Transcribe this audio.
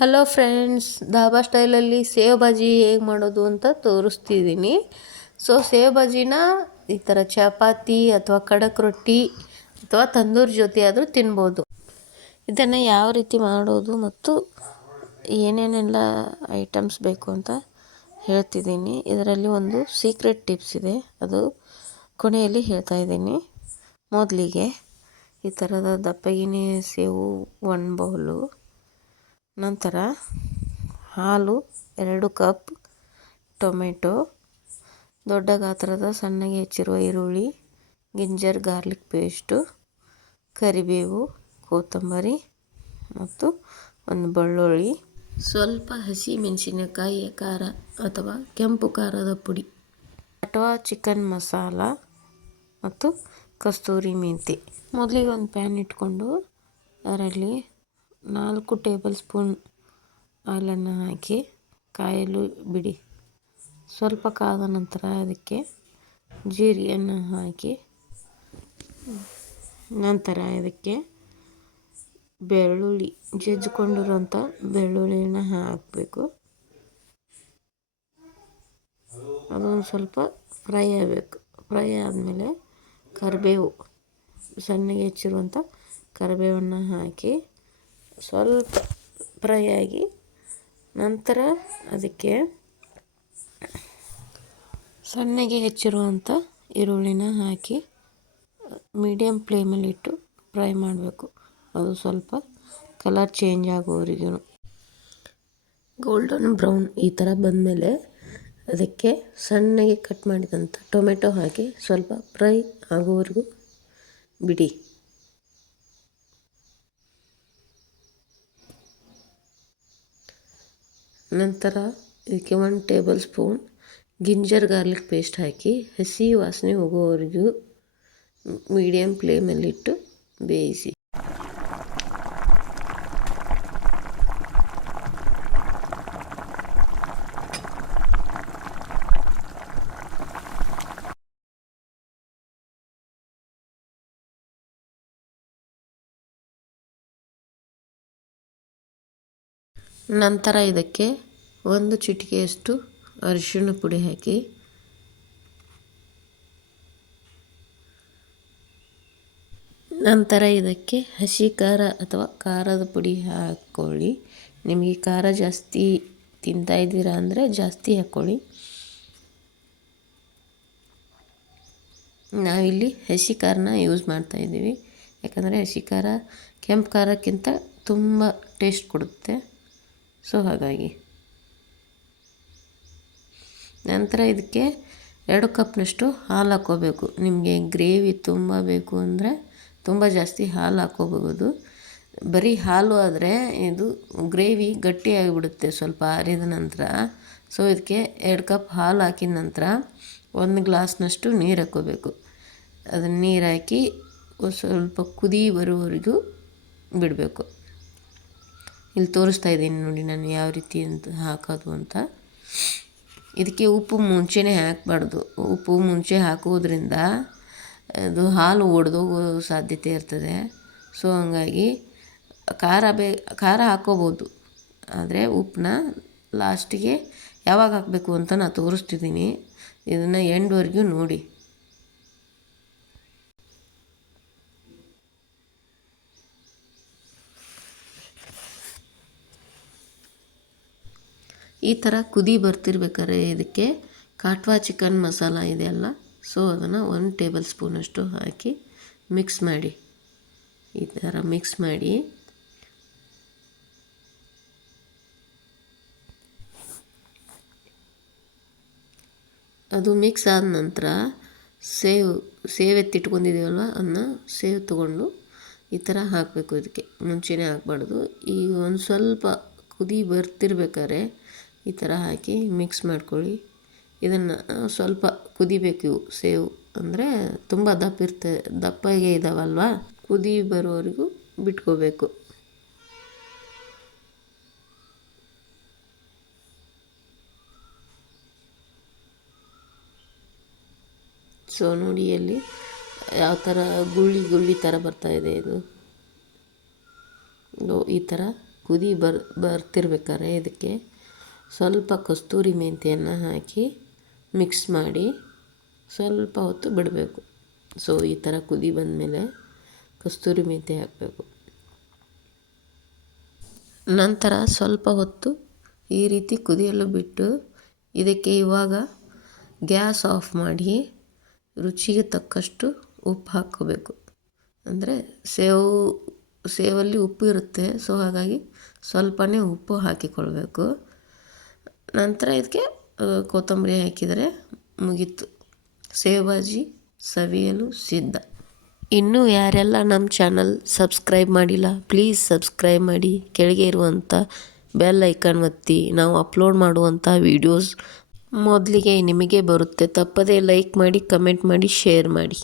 Hello friends, dhaba ಸ್ಟೈಲಲ್ಲಿ save bhaji ಹೇಗೆ ಮಾಡೋದು ಅಂತ ತೋರಿಸ್ತಿದ್ದೀನಿ. ಸೇವ್ ಭಾಜಿನ ಈ ಥರ ಚಪಾತಿ ಅಥವಾ ಖಡಕ್ ರೊಟ್ಟಿ ಅಥವಾ ತಂದೂರಿ ಜೊತೆ ಆದರೂ ತಿನ್ಬೋದು. ಇದನ್ನು ಯಾವ ರೀತಿ ಮಾಡೋದು ಮತ್ತು ಏನೇನೆಲ್ಲ ಐಟಮ್ಸ್ ಬೇಕು ಅಂತ ಹೇಳ್ತಿದ್ದೀನಿ. ಇದರಲ್ಲಿ ಒಂದು ಸೀಕ್ರೆಟ್ ಟಿಪ್ಸ್ ಇದೆ, ಅದು ಕೊನೆಯಲ್ಲಿ ಹೇಳ್ತಾ ಇದ್ದೀನಿ. ಮೊದಲಿಗೆ ಈ ಥರದ ದಪ್ಪಗಿನೇ ಸೇವು 1 ಬೌಲು, ನಂತರ ಹಾಲು 2 ಕಪ್, ಟೊಮೆಟೊ, ದೊಡ್ಡ ಗಾತ್ರದ ಸಣ್ಣಗೆ ಹೆಚ್ಚಿರುವ ಈರುಳ್ಳಿ, ಜಿಂಜರ್ ಗಾರ್ಲಿಕ್ ಪೇಸ್ಟು, ಕರಿಬೇವು, ಕೊತ್ತಂಬರಿ ಮತ್ತು 1 ಬೆಳ್ಳುಳ್ಳಿ, ಸ್ವಲ್ಪ ಹಸಿ ಮೆಣಸಿನಕಾಯಿಯ ಖಾರ ಅಥವಾ ಕೆಂಪು ಖಾರದ ಪುಡಿ, ಅಥವಾ ಚಿಕನ್ ಮಸಾಲ ಮತ್ತು ಕಸ್ತೂರಿ ಮೆಂತೆ. ಮೊದಲಿಗೆ ಒಂದು ಪ್ಯಾನ್ ಇಟ್ಕೊಂಡು ಅದರಲ್ಲಿ 4 ಟೇಬಲ್ ಸ್ಪೂನ್ ಆಯಿಲನ್ನು ಹಾಕಿ ಕಾಯಲು ಬಿಡಿ. ಸ್ವಲ್ಪ ಕಾದ ನಂತರ ಅದಕ್ಕೆ ಜೀರಿಗೆಯನ್ನು ಹಾಕಿ, ನಂತರ ಇದಕ್ಕೆ ಬೆಳ್ಳುಳ್ಳಿ ಜಜ್ಜಿಕೊಂಡಿರುವಂಥ ಬೆಳ್ಳುಳ್ಳಿನ ಹಾಕಬೇಕು. ಅದೊಂದು ಸ್ವಲ್ಪ ಫ್ರೈ ಆಗಬೇಕು. ಫ್ರೈ ಆದಮೇಲೆ ಕರಿಬೇವು, ಸಣ್ಣಗೆ ಹೆಚ್ಚಿರುವಂಥ ಕರಿಬೇವನ್ನು ಹಾಕಿ ಸ್ವಲ್ಪ ಫ್ರೈ ಆಗಿ, ನಂತರ ಅದಕ್ಕೆ ಸಣ್ಣಗೆ ಹೆಚ್ಚಿರುವಂಥ ಈರುಳ್ಳಿನ ಹಾಕಿ ಮೀಡಿಯಮ್ ಫ್ಲೇಮಲ್ಲಿಟ್ಟು ಫ್ರೈ ಮಾಡಬೇಕು. ಅದು ಸ್ವಲ್ಪ ಕಲರ್ ಚೇಂಜ್ ಆಗೋವರೆಗೂ, ಗೋಲ್ಡನ್ ಬ್ರೌನ್ ಈ ಥರ ಬಂದಮೇಲೆ ಅದಕ್ಕೆ ಸಣ್ಣಗೆ ಕಟ್ ಮಾಡಿದಂಥ ಟೊಮೆಟೊ ಹಾಕಿ ಸ್ವಲ್ಪ ಫ್ರೈ ಆಗೋವರೆಗೂ ಬಿಡಿ. ನಂತರ ಇದಕ್ಕೆ 1 tablespoon ginger garlic paste ಹಾಕಿ ಹಸಿ ವಾಸನೆ ಹೋಗೋವರೆಗೂ ಮೀಡಿಯಮ್ ಫ್ಲೇಮಲ್ಲಿಟ್ಟು ಬೇಯಿಸಿ. ನಂತರ ಇದಕ್ಕೆ 1 ಚಿಟಿಕೆಯಷ್ಟು ಅರಿಶಿಣ ಪುಡಿ ಹಾಕಿ, ನಂತರ ಇದಕ್ಕೆ ಹಸಿ ಖಾರ ಅಥವಾ ಖಾರದ ಪುಡಿ ಹಾಕ್ಕೊಳ್ಳಿ. ನಿಮಗೆ ಖಾರ ಜಾಸ್ತಿ ತಿಂತಾ ಇದ್ದೀರಾ ಅಂದರೆ ಜಾಸ್ತಿ ಹಾಕ್ಕೊಳ್ಳಿ. ನಾವಿಲ್ಲಿ ಹಸಿ ಖಾರನ ಯೂಸ್ ಮಾಡ್ತಾಯಿದ್ದೀವಿ, ಯಾಕಂದರೆ ಹಸಿ ಖಾರ ಕೆಂಪು ಖಾರಕ್ಕಿಂತ ತುಂಬ ಟೇಸ್ಟ್ ಕೊಡುತ್ತೆ. ಹಾಗಾಗಿ ನಂತರ ಇದಕ್ಕೆ 2 ಕಪ್ನಷ್ಟು ಹಾಲು ಹಾಕ್ಕೋಬೇಕು. ನಿಮಗೆ ಗ್ರೇವಿ ತುಂಬ ಬೇಕು ಅಂದರೆ ತುಂಬ ಜಾಸ್ತಿ ಹಾಲು ಹಾಕ್ಕೋಬಹುದು. ಬರೀ ಹಾಲು ಆದರೆ ಇದು ಗ್ರೇವಿ ಗಟ್ಟಿಯಾಗಿಬಿಡುತ್ತೆ ಸ್ವಲ್ಪ ಆರಿದ ನಂತರ. ಇದಕ್ಕೆ 2 ಕಪ್ ಹಾಲು ಹಾಕಿದ ನಂತರ 1 ಗ್ಲಾಸ್ನಷ್ಟು ನೀರು ಹಾಕ್ಕೋಬೇಕು. ಅದನ್ನು ನೀರು ಹಾಕಿ ಸ್ವಲ್ಪ ಕುದಿ ಬರೋವರೆಗೂ ಬಿಡಬೇಕು. ಇಲ್ಲಿ ತೋರಿಸ್ತಾ ಇದ್ದೀನಿ ನೋಡಿ ನಾನು ಯಾವ ರೀತಿ ಅಂತ ಹಾಕೋದು ಅಂತ. ಇದಕ್ಕೆ ಉಪ್ಪು ಮುಂಚೆನೇ ಹಾಕಬಾರ್ದು. ಉಪ್ಪು ಮುಂಚೆ ಹಾಕೋದ್ರಿಂದ ಅದು ಹಾಲು ಒಡೆದೋಗೋ ಸಾಧ್ಯತೆ ಇರ್ತದೆ. ಹಂಗಾಗಿ ಖಾರ ಹಾಕ್ಕೋಬೋದು, ಆದರೆ ಉಪ್ಪನ್ನ ಲಾಸ್ಟಿಗೆ ಯಾವಾಗ ಹಾಕಬೇಕು ಅಂತ ನಾನು ತೋರಿಸ್ತಿದ್ದೀನಿ. ಇದನ್ನು ಎಂಡ್ವರೆಗೂ ನೋಡಿ. ಈ ಥರ ಕುದಿ ಬರ್ತಿರ್ಬೇಕಾದ್ರೆ ಇದಕ್ಕೆ ಕಾಟ್ವಾ ಚಿಕನ್ ಮಸಾಲ ಇದೆಯಲ್ಲ, ಅದನ್ನು 1 ಟೇಬಲ್ ಸ್ಪೂನಷ್ಟು ಹಾಕಿ ಮಿಕ್ಸ್ ಮಾಡಿ. ಈ ಥರ ಮಿಕ್ಸ್ ಮಾಡಿ ಅದು ಮಿಕ್ಸ್ ಆದ ನಂತರ ಸೇವ್ ಎತ್ತಿಟ್ಕೊಂಡಿದ್ದೀವಲ್ವ, ಅದನ್ನ ಸೇವ್ ತೊಗೊಂಡು ಈ ಥರ ಹಾಕಬೇಕು. ಇದಕ್ಕೆ ಮುಂಚೆನೇ ಹಾಕಬಾರ್ದು. ಈಗ ಒಂದು ಸ್ವಲ್ಪ ಕುದಿ ಬರ್ತಿರ್ಬೇಕಾದ್ರೆ ಈ ಥರ ಹಾಕಿ ಮಿಕ್ಸ್ ಮಾಡ್ಕೊಳ್ಳಿ. ಇದನ್ನು ಸ್ವಲ್ಪ ಕುದಿಬೇಕು. ಸೇವು ಅಂದರೆ ತುಂಬ ದಪ್ಪಗೆ ಇದ್ದಾವಲ್ವ, ಕುದಿ ಬರೋವರೆಗೂ ಬಿಟ್ಕೋಬೇಕು. ನೋಡಿ ಅಲ್ಲಿ ಯಾವ ಥರ ಗುಳ್ಳಿ ಥರ ಬರ್ತಾಯಿದೆ. ಇದು ಈ ಥರ ಕುದಿ ಬರ್ತಿರ್ಬೇಕಾದ್ರೆ ಇದಕ್ಕೆ ಸ್ವಲ್ಪ ಕಸ್ತೂರಿ ಮೆಂತ್ಯನ ಹಾಕಿ ಮಿಕ್ಸ್ ಮಾಡಿ ಸ್ವಲ್ಪ ಹೊತ್ತು ಬಿಡಬೇಕು. ಸೊ ಈ ಥರ ಕುದಿ ಬಂದಮೇಲೆ ಕಸ್ತೂರಿ ಮೆಂತ್ಯ ಹಾಕಬೇಕು. ನಂತರ ಸ್ವಲ್ಪ ಹೊತ್ತು ಈ ರೀತಿ ಕುದಿಯಲು ಬಿಟ್ಟು ಇದಕ್ಕೆ ಇವಾಗ ಗ್ಯಾಸ್ ಆಫ್ ಮಾಡಿ ರುಚಿಗೆ ತಕ್ಕಷ್ಟು ಉಪ್ಪು ಹಾಕ್ಕೋಬೇಕು. ಅಂದರೆ ಸೇವಲ್ಲಿ ಉಪ್ಪು ಇರುತ್ತೆ, ಸೊ ಹಾಗಾಗಿ ಸ್ವಲ್ಪನೇ ಉಪ್ಪು ಹಾಕಿಕೊಳ್ಬೇಕು. ನಂತರ ಇದಕ್ಕೆ ಕೊತ್ತಂಬರಿ ಹಾಕಿದರೆ ಮುಗೀತು, ಸೇವ್ ಬಾಜಿ ಸವಿಯಲು ಸಿದ್ಧ. ಇನ್ನೂ ಯಾರೆಲ್ಲ ನಮ್ಮ ಚಾನಲ್ ಸಬ್ಸ್ಕ್ರೈಬ್ ಮಾಡಿಲ್ಲ ಪ್ಲೀಸ್ ಸಬ್ಸ್ಕ್ರೈಬ್ ಮಾಡಿ, ಕೆಳಗೆ ಇರುವಂಥ ಬೆಲ್ ಐಕಾನ್ ಒತ್ತಿ. ನಾವು ಅಪ್ಲೋಡ್ ಮಾಡುವಂಥ ವೀಡಿಯೋಸ್ ಮೊದಲಿಗೆ ನಿಮಗೆ ಬರುತ್ತೆ. ತಪ್ಪದೇ ಲೈಕ್ ಮಾಡಿ, ಕಮೆಂಟ್ ಮಾಡಿ, ಶೇರ್ ಮಾಡಿ.